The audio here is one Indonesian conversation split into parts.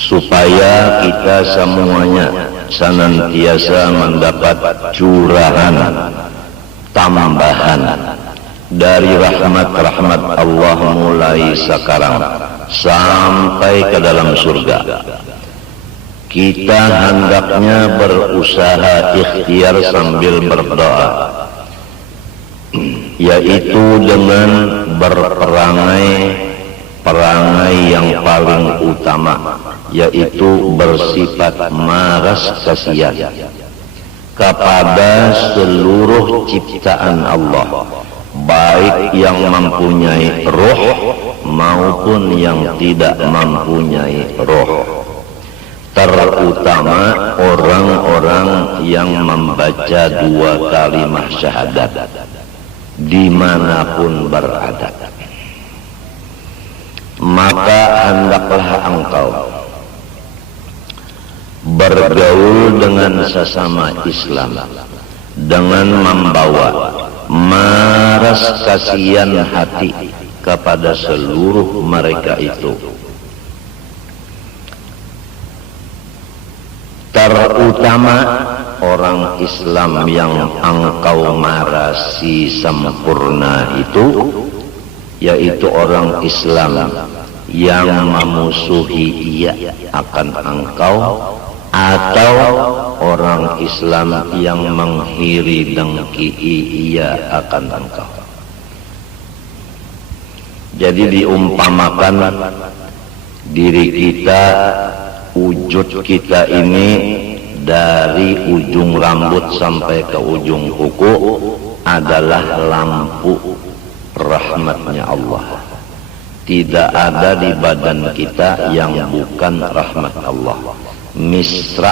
supaya kita semuanya senantiasa mendapat curahan tambahan dari rahmat-rahmat Allah mulai sekarang sampai ke dalam surga. Kita hendaknya berusaha ikhtiar sambil berdoa, yaitu dengan perangai yang paling utama, yaitu bersifat maras kasihan kepada seluruh ciptaan Allah, baik yang mempunyai roh maupun yang tidak mempunyai roh, terutama orang-orang yang membaca dua kalimat syahadat dimanapun berada. Maka hendaklah engkau bergaul dengan sesama Islam dengan membawa maras kasihan hati kepada seluruh mereka itu, terutama orang Islam yang engkau marasi sempurna itu, yaitu orang Islam yang memusuhi ia akan engkau, atau orang Islam yang menghiri dengki ia akan engkau. Jadi diumpamakan diri kita, wujud kita ini dari ujung rambut sampai ke ujung kuku adalah lampu rahmatnya Allah. Tidak ada di badan kita yang bukan rahmat Allah. Misra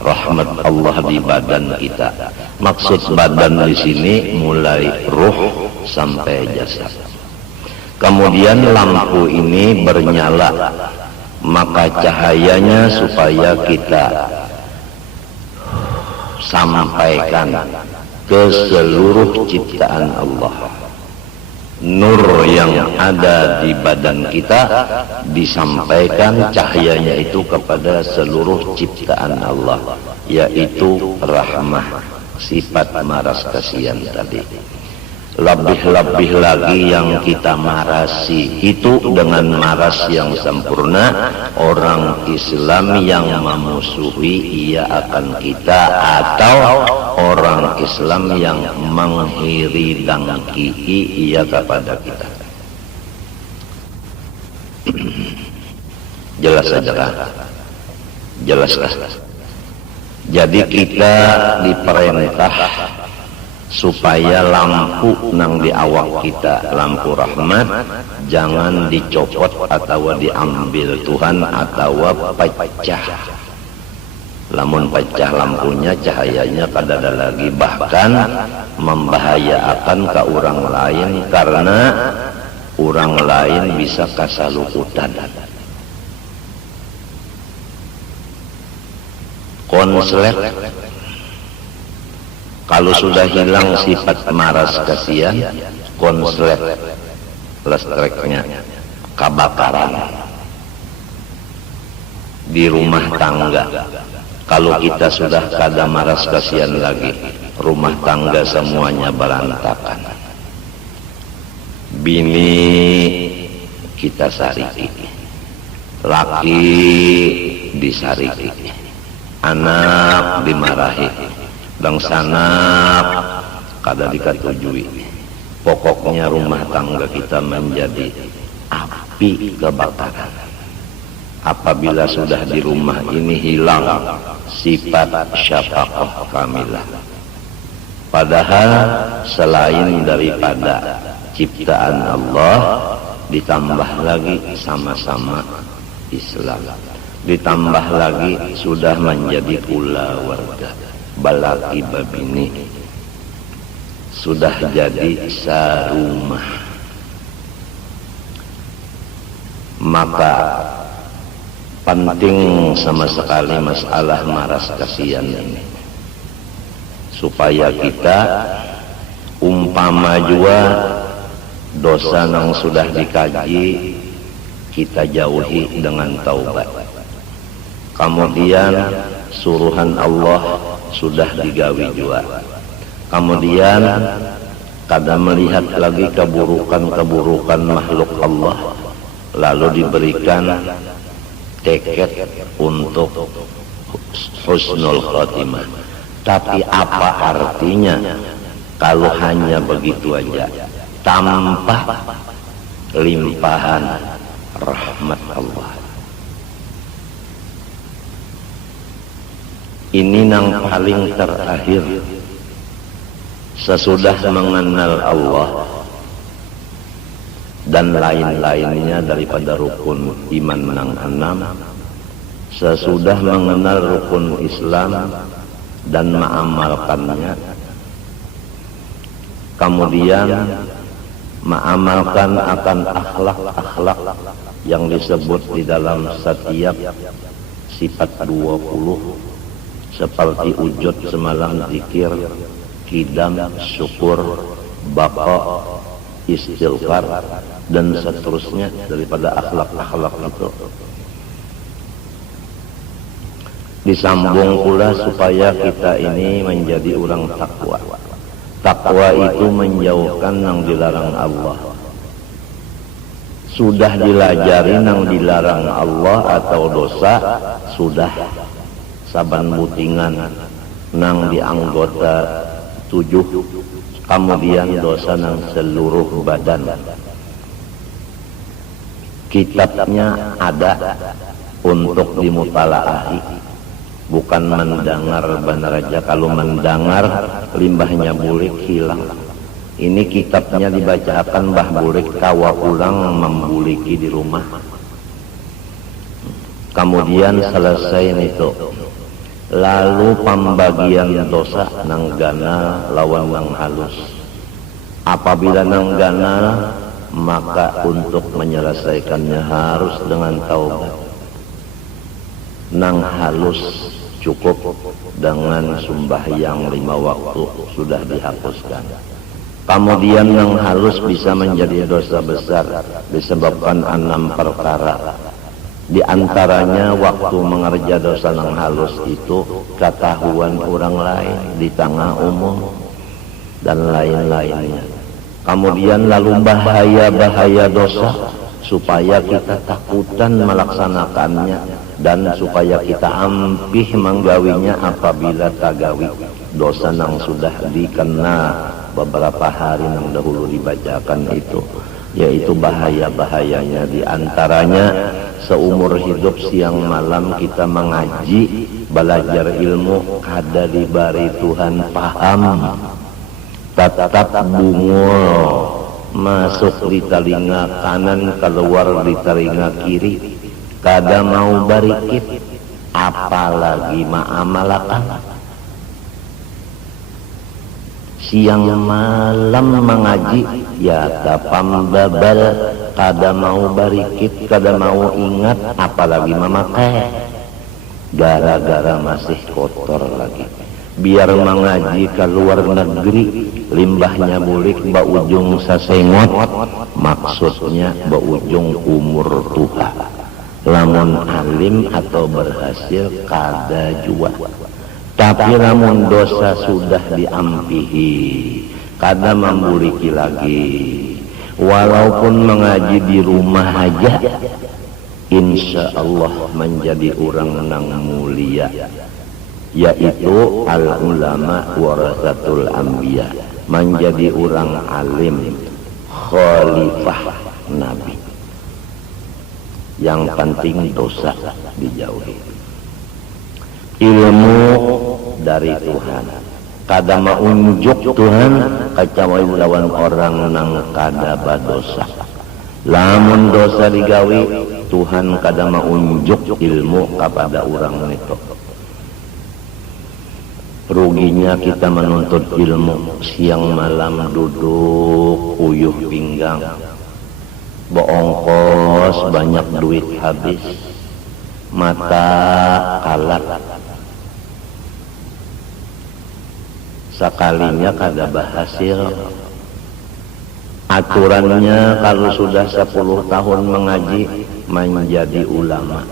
rahmat Allah di badan kita. Maksud badan di sini mulai ruh sampai jasad. Kemudian lampu ini bernyala, maka cahayanya supaya kita sampaikan ke seluruh ciptaan Allah. Nur yang ada di badan kita disampaikan cahayanya itu kepada seluruh ciptaan Allah, yaitu rahmah, sifat maras kasihan tadi. Lebih-lebih lagi yang kita marasi itu dengan maras yang sempurna, orang Islam yang memusuhi ia akan kita, atau orang Islam yang menghiri dengki ia kepada kita. Jelas saja kan? Jelaskah? Jadi kita diperintah supaya lampu nang di awak kita, lampu rahmat, jangan dicopot atau diambil Tuhan atau pecah. Lamun pecah lampunya, cahayanya kadada lagi, bahkan membahayakan ke orang lain, karena orang lain bisa kasalukutan. Konslet, kalau sudah hilang sifat maras kasihan, konslet listriknya kebakaran di rumah tangga. Kalau kita sudah kada maras kasihan lagi, rumah tangga semuanya berantakan. Bini kita sariki, laki disariki, anak dimarahi, dan sanak kada dikatujui. Pokoknya rumah tangga kita menjadi api kebakaran apabila sudah di rumah ini hilang sifat syafaqah kamilah. Padahal selain daripada ciptaan Allah, ditambah lagi sama-sama Islam, ditambah lagi sudah menjadi pula warga, balaki babini, sudah jadi sarumah. Maka penting sama sekali masalah maras kasihan ini, supaya kita umpama jua dosa yang sudah dikaji kita jauhi dengan taubat. kemudian suruhan Allah sudah digawi jua, kemudian kada melihat lagi keburukan-keburukan makhluk Allah, lalu diberikan tiket untuk husnul khotimah. Tapi apa artinya kalau hanya begitu aja tanpa limpahan rahmat Allah? Ini yang paling terakhir. Sesudah mengenal Allah dan lain-lainnya daripada rukun iman nang 6, sesudah mengenal rukun Islam dan mengamalkannya, kemudian mengamalkan akan akhlak-akhlak yang disebut di dalam setiap sifat 20, seperti wujud, semalam, zikir, kidam, syukur, baka, istighfar, dan seterusnya daripada akhlak-akhlak itu. Disambung pula supaya kita ini menjadi orang takwa. Takwa itu menjauhkan yang dilarang Allah. Sudah dilajari yang dilarang Allah atau dosa, sudah saban butingan nang di anggota 7, kemudian dosa nang seluruh badan. Kitabnya ada untuk dimutalaahi, bukan mendengar benar aja. Kalau mendengar limbahnya bulik hilang. Ini kitabnya dibacakan bah bulik kawa pulang membuliki di rumah. Kemudian selesai itu, lalu pembagian dosa nang gana lawan nang halus. Apabila nang gana, maka untuk menyelesaikannya harus dengan taubat. Nang halus cukup dengan sembahyang 5 waktu sudah dihapuskan. Kemudian nang halus bisa menjadi dosa besar disebabkan 6 perkara. Di antaranya waktu mengerja dosa nang halus itu ketahuan orang lain di tengah umum dan lain-lainnya. Kemudian lalu bahaya-bahaya dosa supaya kita takutan melaksanakannya dan supaya kita ampih menggawinya apabila tagawi dosa nang sudah dikena beberapa hari nang dahulu dibacakan itu, yaitu bahaya-bahayanya. Di antaranya seumur hidup siang malam kita mengaji, belajar ilmu, kada dibari Tuhan paham, tetap bungul, masuk di telinga kanan, keluar di telinga kiri, kada mau barikit, apalagi ma'amalakan. Siang malam mengaji, ya tapam babal, kada mau barikit, kada mau ingat, apalagi memakai. Gara-gara masih kotor lagi. Biar mengaji ke luar negeri, limbahnya bulik baujung sasengot, maksudnya baujung umur tua. Lamun alim atau berhasil kada jua. Tapi namun dosa sudah diampihi, kada membuliki lagi. Walaupun mengaji di rumah aja, insya Allah menjadi orang nang mulia, yaitu al ulama warasatul anbiya, menjadi orang alim, khalifah Nabi. Yang penting dosa dijauhi. Ilmu dari Tuhan, kada maunjuk Tuhan kecuali lawan orang nang kada badosa. Lamun dosa digawi, Tuhan kada maunjuk ilmu kepada orang itu. Ruginya kita menuntut ilmu siang malam duduk uyuh pinggang, boongkos banyak duit habis, mata kalat, sekalinya kada berhasil. Aturannya kalau sudah 10 tahun mengaji menjadi ulama,